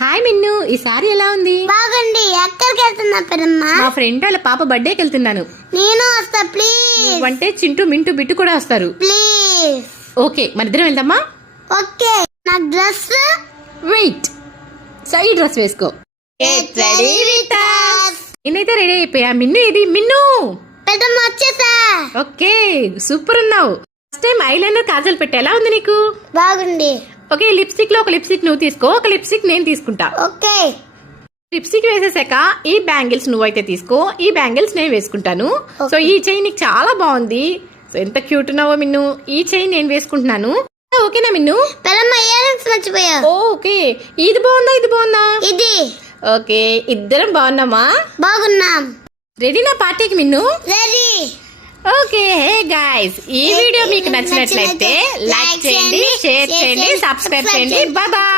Hi మిన్ను, ఈ sorry ఎలా ఉంది? బాగుంది. ఎక్కడికి వెళ్తున్నా పెద్దమ్మ? మా ఫ్రెండ్ వాళ్ళ పాప బర్త్డేకి వెళ్తున్నాను. నేను వస్తా ప్లీజ్. అంటే చింటూ మింటూ బిట్టు కూడా వస్తారు. ప్లీజ్. ఓకే, మనిద్దరం వెళ్దామా? ఓకే. నా డ్రెస్ వెయిట్, సైడ్ డ్రెస్ వేసుకో. నేనైతే రెడీ అయిపోయా. మిన్ను ఇది మిన్ను. పెద్దమ్మ వచ్చేసా. ఓకే, సూపర్ ఉన్నావు. ఫస్ట్ టైం ఐలైనర్ కాజల్ పెట్టా. ఎలా ఉంది నీకు? బాగుంది. ఓకే, లిప్స్టిక్ లో ఒక లిప్స్టిక్ నువ్వు తీసుకో, ఒక లిప్స్టిక్ నేను తీసుకుంటా. ఓకే. లిప్స్టిక్ వేసేసాక ఈ బ్యాంగిల్స్ నువ్వైతే తీసుకో, ఈ బ్యాంగిల్స్ నేను వేసుకుంటాను. సో ఈ చైన్ నీకు చాలా బాగుంది. సో ఎంత క్యూట్ ఉన్నావో మిన్ను. ఈ చైన్ నేను వేసుకుంటున్నాను. ఓకేనా మిన్ను? పెద్దమ్మ ఇయర్ రింగ్స్ మర్చిపోయా. ఓకే, ఇది బాగుందా ఇది బాగుందా? ఇది. ఓకే, ఇద్దరం బాగున్నామా? బాగున్నాం. రెడీ నా పార్టీకి Minnu? Ready. Okay, hey guys, ఈ వీడియో మీకు నచ్చినట్లయితే లైక్ చేయండి, షేర్ చేయండి, సబ్స్క్రైబ్ చేయండి. Bye bye.